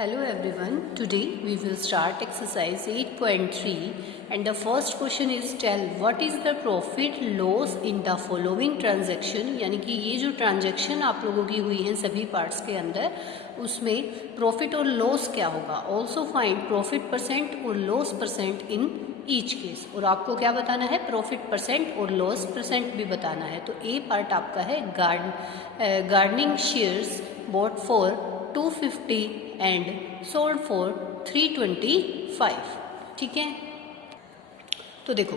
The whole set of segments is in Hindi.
Hello everyone, today we will start exercise 8.3 and the first question is tell what is the profit loss in the following transaction। यानी कि ये जो ट्रांजैक्शन आप लोगों की हुई हैं सभी पार्ट्स के अंदर उसमें प्रॉफिट और लॉस क्या होगा। ऑल्सो फाइंड प्रॉफिट परसेंट और loss percent in each case. और आपको क्या बताना है, प्रॉफिट परसेंट और लॉस परसेंट भी बताना है। तो ए पार्ट आपका है gardening shares bot for 250 and sold for 325। ठीक है, तो देखो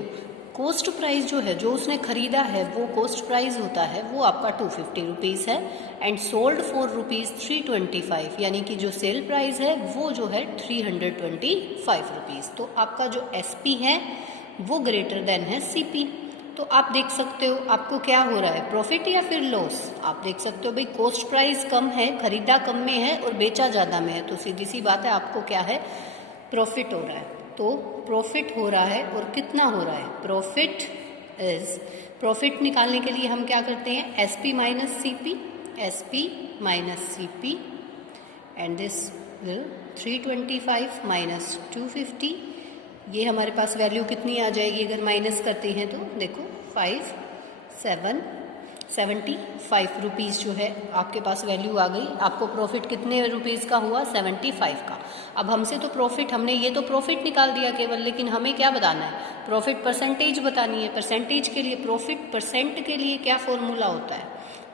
कॉस्ट प्राइस जो है, जो उसने खरीदा है वो कॉस्ट प्राइस होता है वो आपका 250 रुपीज़ है एंड सोल्ड फॉर रुपीज़ 325, यानी कि जो सेल प्राइस है वो जो है 325 रुपीज़। तो आपका जो एसपी है वो ग्रेटर देन है सीपी। तो आप देख सकते हो आपको क्या हो रहा है, प्रॉफिट या फिर लॉस। आप देख सकते हो भाई कॉस्ट प्राइस कम है, खरीदा कम में है और बेचा ज़्यादा में है, तो सीधी सी बात है आपको क्या है, प्रॉफिट हो रहा है। तो प्रॉफिट हो रहा है और कितना हो रहा है, प्रॉफिट निकालने के लिए हम क्या करते हैं, SP minus CP and this will 325 minus 250। ये हमारे पास वैल्यू कितनी आ जाएगी अगर माइनस करते हैं तो देखो 75 रुपीज़ जो है आपके पास वैल्यू आ गई। आपको प्रॉफिट कितने रुपीज़ का हुआ, 75 का। अब हमसे तो प्रॉफिट, हमने ये तो प्रॉफिट निकाल दिया केवल, लेकिन हमें क्या बताना है, प्रॉफिट परसेंटेज बतानी है। परसेंटेज के लिए, प्रॉफिट परसेंट के लिए क्या फॉर्मूला होता है,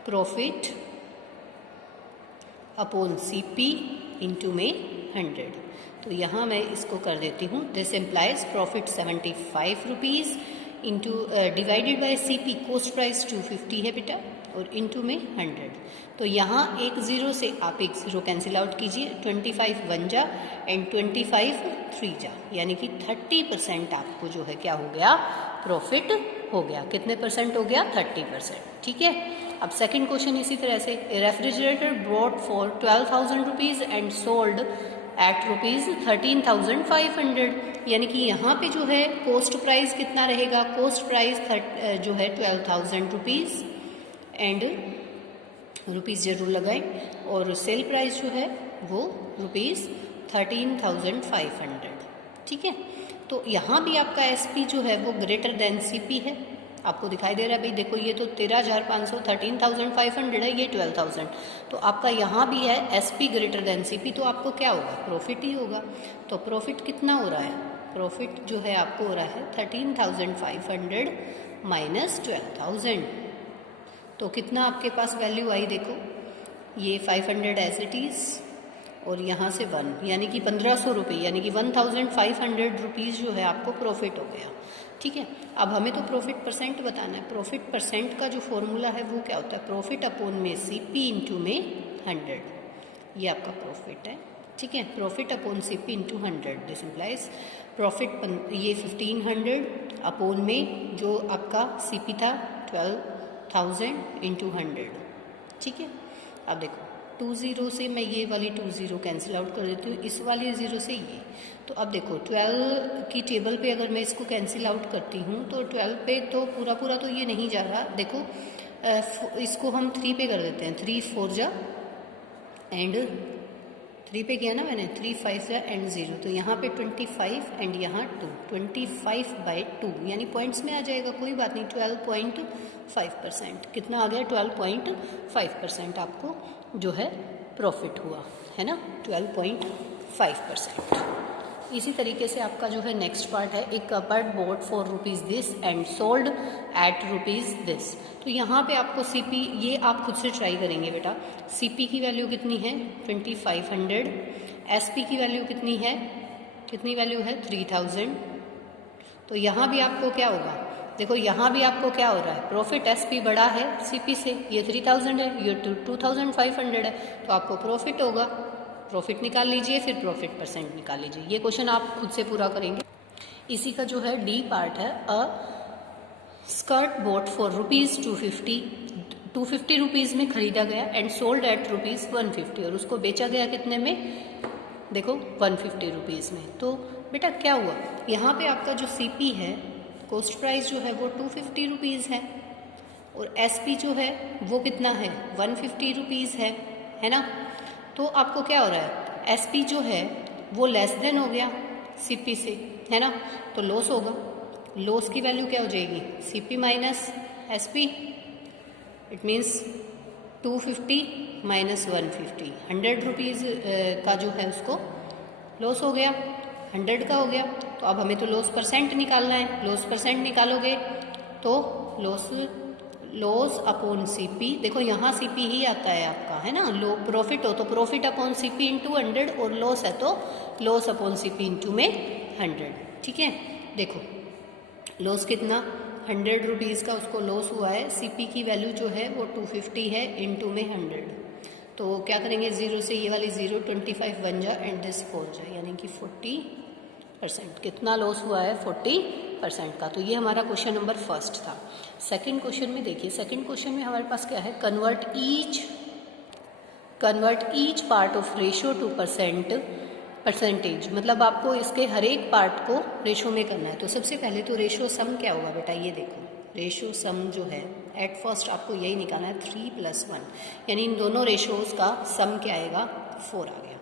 प्रॉफिट अपॉन सीपी इंटू में 100। तो यहाँ मैं इसको कर देती हूँ, this implies profit 75 rupees into divided by CP, cost price 250 है बेटा, और इंटू में 100। तो यहाँ एक ज़ीरो से आप एक ज़ीरो कैंसिल आउट कीजिए, 25 1 जा एंड 25 3 जा, यानी कि 30% आपको जो है क्या हो गया, प्रॉफिट हो गया। कितने परसेंट हो गया, 30%। ठीक है, अब सेकंड क्वेश्चन इसी तरह से, refrigerator brought for 12,000 rupees and sold at rupees 13,500, यानी कि यहाँ पे जो है कॉस्ट प्राइस कितना रहेगा, कॉस्ट प्राइस जो है 12,000 रुपीज़ एंड रुपीज़ जरूर लगाएं, और सेल प्राइस जो है वो रुपीज़ 13,500। ठीक है, तो यहाँ भी आपका एसपी जो है वो ग्रेटर देन सीपी है। आपको दिखाई दे रहा है भाई, देखो ये तो 13,500, 13,500 है, ये 12,000। तो आपका यहाँ भी है एसपी ग्रेटर देन सीपी, तो आपको क्या होगा, प्रॉफिट ही होगा। तो प्रॉफिट कितना हो रहा है, प्रॉफिट जो है आपको हो रहा है 13,500 माइनस 12,000। तो कितना आपके पास वैल्यू आई, देखो ये 500 एज इट इज़ और यहाँ से 1, यानी कि 1,500 रुपये, यानी कि 1,500 रुपीज़ जो है आपको प्रॉफिट हो गया। ठीक है, अब हमें तो प्रॉफिट परसेंट बताना है। प्रॉफिट परसेंट का जो फॉर्मूला है वो क्या होता है, प्रॉफिट अपॉन में सीपी इंटू में 100, ये आपका प्रॉफिट है। ठीक है, profit upon CP into 100, this implies profit ये 1500 अपॉन में जो आपका सीपी था 12,000 इंटू 100। ठीक है, अब देखो 2 ज़ीरो से मैं ये वाली 2 ज़ीरो कैंसिल आउट कर देती हूँ, इस वाले ज़ीरो से ये। तो अब देखो 12 की टेबल पे अगर मैं इसको कैंसिल आउट करती हूँ तो 12 पे तो पूरा तो ये नहीं जा रहा। देखो इसको हम 3 पे कर देते हैं, 3 4 जा एंड 3 पे किया ना मैंने, 3 5 जा एंड 0। तो यहाँ पे 25 एंड यहाँ 2, 25/2 यानी पॉइंट्स में आ जाएगा, कोई बात नहीं। 12.5%, कितना आ गया, 12.5% आपको जो है प्रॉफिट हुआ है ना, 12.5%। इसी तरीके से आपका जो है नेक्स्ट पार्ट है, एक cupboard boat for rupees this and sold at rupees this. तो यहाँ पे आपको सीपी, ये आप खुद से ट्राई करेंगे बेटा। सीपी की वैल्यू कितनी है 2500, एसपी की वैल्यू कितनी है, कितनी वैल्यू है 3000। तो यहाँ भी आपको क्या होगा, देखो यहाँ भी आपको क्या हो रहा है, प्रॉफिट एसपी बड़ा है सीपी से, ये 3000 है, ये 2500 है, तो आपको प्रॉफिट होगा। प्रॉफिट निकाल लीजिए, फिर प्रॉफिट परसेंट निकाल लीजिए। ये क्वेश्चन आप खुद से पूरा करेंगे। इसी का जो है डी पार्ट है, a skirt bought for rupees 250 rupees में खरीदा गया एंड सोल्ड एट रुपीज़ 150, और उसको बेचा गया कितने में, देखो 150 रुपीज़ में। तो बेटा क्या हुआ, यहाँ पे आपका जो सीपी है, कॉस्ट प्राइस जो है वो 250 रुपीज़ है, और एसपी जो है वो कितना है 150 रुपीज़ है ना। तो आपको क्या हो रहा है, SP जो है वो लेस देन हो गया CP से, है ना, तो लॉस होगा। लॉस की वैल्यू क्या हो जाएगी, CP minus SP, it means 250 minus 150, 100 rupees का जो है उसको लॉस हो गया, 100 का हो गया। तो अब हमें तो लॉस परसेंट निकालना है, लॉस परसेंट निकालोगे तो लॉस अपॉन CP, देखो यहाँ CP ही आता है आपका, है ना, लो प्रॉफिट हो तो प्रॉफिट अपॉन CP इंटू 100, और लॉस है तो लॉस अपॉन CP इंटू में 100, ठीक है। देखो लॉस कितना, 100 रुपीज़ का उसको लॉस हुआ है, CP की वैल्यू जो है वो 250 है, इंटू में 100, तो क्या करेंगे, 0 से ये वाली 0, 25 बन जा एंड दिस 4 जाए, यानी कि 40%। कितना लॉस हुआ है, 40% का। तो ये हमारा क्वेश्चन नंबर फर्स्ट था। सेकंड क्वेश्चन में देखिए, सेकंड क्वेश्चन में हमारे पास क्या है, convert each part of ratio two percentage, मतलब आपको इसके हर एक पार्ट को रेशो में करना है। तो सबसे पहले तो रेशो सम क्या होगा बेटा, ये देखो रेशो सम जो है एट फर्स्ट आपको यही निकालना है, 3 + 1, यानी इन दोनों रेशोज़ का सम क्या आएगा, 4 आ गया।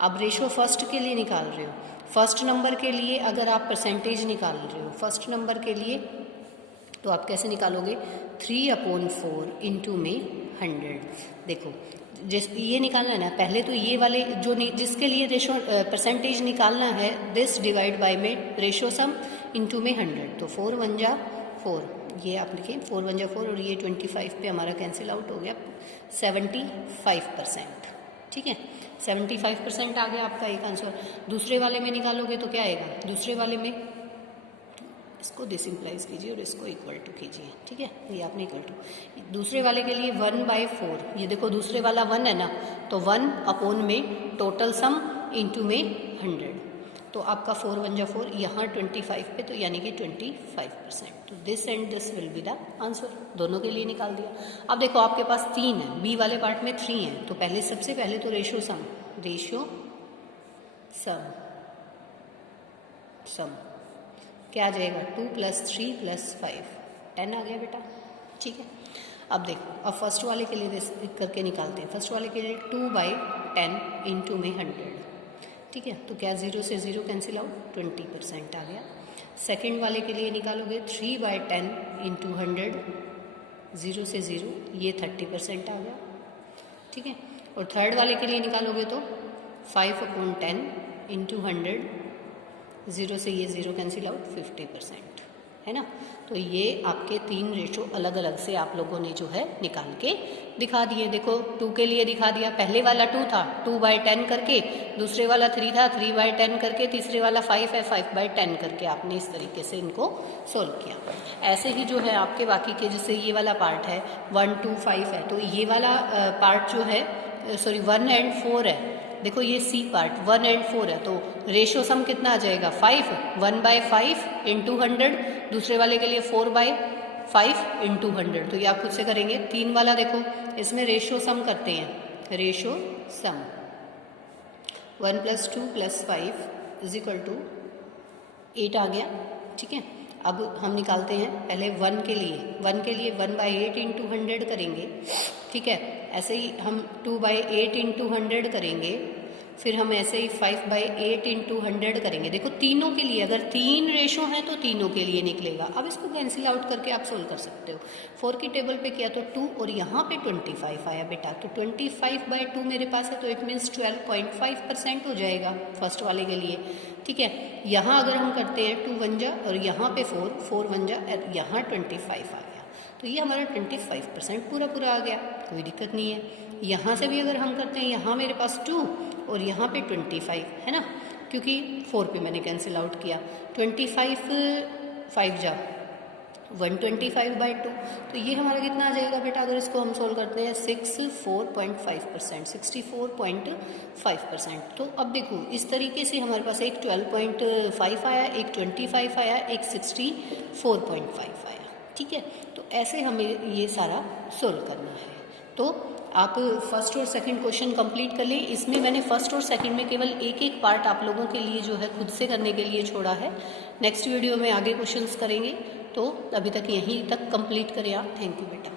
अब रेशो फर्स्ट के लिए निकाल रहे हो, फर्स्ट नंबर के लिए अगर आप परसेंटेज निकाल रहे हो फर्स्ट नंबर के लिए, तो आप कैसे निकालोगे, 3/4 इंटू में 100। देखो ये निकालना है ना, पहले तो ये वाले जो जिसके लिए रेशो परसेंटेज निकालना है, दिस डिवाइड बाय में रेशो सम इंटू में 100, तो 4 1 जा 4, ये आप लिखें 4 1 जा 4, और ये 25 पे हमारा कैंसिल आउट हो गया, 75%, ठीक है, 75% आ गया आपका एक आंसर। दूसरे वाले में निकालोगे तो क्या आएगा, दूसरे वाले में इसको डिसिम्प्लाइज कीजिए और इसको इक्वल टू कीजिए, ठीक है, ये आपने इक्वल टू, दूसरे वाले के लिए 1/4, ये देखो दूसरे वाला 1 है ना, तो 1/, में टोटल सम इंटू में 100, तो आपका 4 1 जा 4, यहाँ 25 पे, तो यानी कि 25%, तो this and this will be the answer. दोनों के लिए निकाल दिया। अब देखो आपके पास 3 है, बी वाले पार्ट में 3 है, तो सबसे पहले तो रेशो सम क्या आ जाएगा, 2 + 3 + 5, 10 आ गया बेटा, ठीक है। अब देखो, अब फर्स्ट वाले के लिए करके निकालते हैं। फर्स्ट वाले के लिए 2/10 इंटू में 100, ठीक है, तो क्या 0 से 0 कैंसिल आउट, 20% आ गया। सेकंड वाले के लिए निकालोगे 3/10 इंटू 100, 0 से 0, ये 30% आ गया, ठीक है। और थर्ड वाले के लिए निकालोगे तो 5/10 इंटू 100, 0 से ये 0 कैंसिल आउट, 50%, है ना। तो ये आपके 3 रेशो अलग अलग से आप लोगों ने जो है निकाल के दिखा दिए। देखो 2 के लिए दिखा दिया, पहले वाला 2 था 2/10 करके, दूसरे वाला 3 था 3/10 करके, तीसरे वाला 5 है 5/10 करके आपने इस तरीके से इनको सोल्व किया। ऐसे ही जो है आपके बाकी के, जैसे ये वाला पार्ट है 1 2 5 है, तो ये वाला पार्ट जो है 1 और 4 है, देखो ये सी पार्ट 1 और 4 है, तो रेशो सम कितना आ जाएगा, 5, 1/5 इंटू 100, दूसरे वाले के लिए 4/5 इंटू 100, तो ये आप खुद से करेंगे। 3 वाला देखो, इसमें रेशो सम करते हैं, रेशो सम 1 + 2 + 5 = 8 आ गया, ठीक है। अब हम निकालते हैं पहले 1 के लिए 1/8 इंटू 100 करेंगे, ठीक है। ऐसे ही हम 2/8 इंटू 100 करेंगे, फिर हम ऐसे ही 5/8 इंटू 100 करेंगे। देखो तीनों के लिए अगर 3 रेशो हैं तो तीनों के लिए निकलेगा। अब इसको कैंसिल आउट करके आप सोल्व कर सकते हो। 4 की टेबल पे किया तो 2 और यहाँ पे 25 आया बेटा, तो 25/2 मेरे पास है, तो इट मीन्स 12.5% हो जाएगा फर्स्ट वाले के लिए, ठीक है। यहाँ अगर हम करते हैं 2 1 जा और यहाँ पे 4 1 जा, यहाँ 25 आ गया, तो ये हमारा 25% पूरा आ गया, कोई दिक्कत नहीं है। यहाँ से भी अगर हम करते हैं, यहाँ मेरे पास 2 और यहाँ पे 25 है ना, क्योंकि 4 पे मैंने कैंसिल आउट किया, 25 5 जा 125/2, तो ये हमारा कितना आ जाएगा बेटा, अगर इसको हम सोल्व करते हैं 64.5%, 64.5%। तो अब देखो इस तरीके से हमारे पास एक 12.5 आया, एक 25 आया, एक 64.5 आया, ठीक है। तो ऐसे हमें ये सारा सोल्व करना है। तो आप फर्स्ट और सेकंड क्वेश्चन कंप्लीट कर लें। इसमें मैंने फर्स्ट और सेकंड में केवल एक पार्ट आप लोगों के लिए जो है खुद से करने के लिए छोड़ा है। नेक्स्ट वीडियो में आगे क्वेश्चंस करेंगे, तो अभी तक यहीं तक कंप्लीट करें आप। थैंक यू बेटा।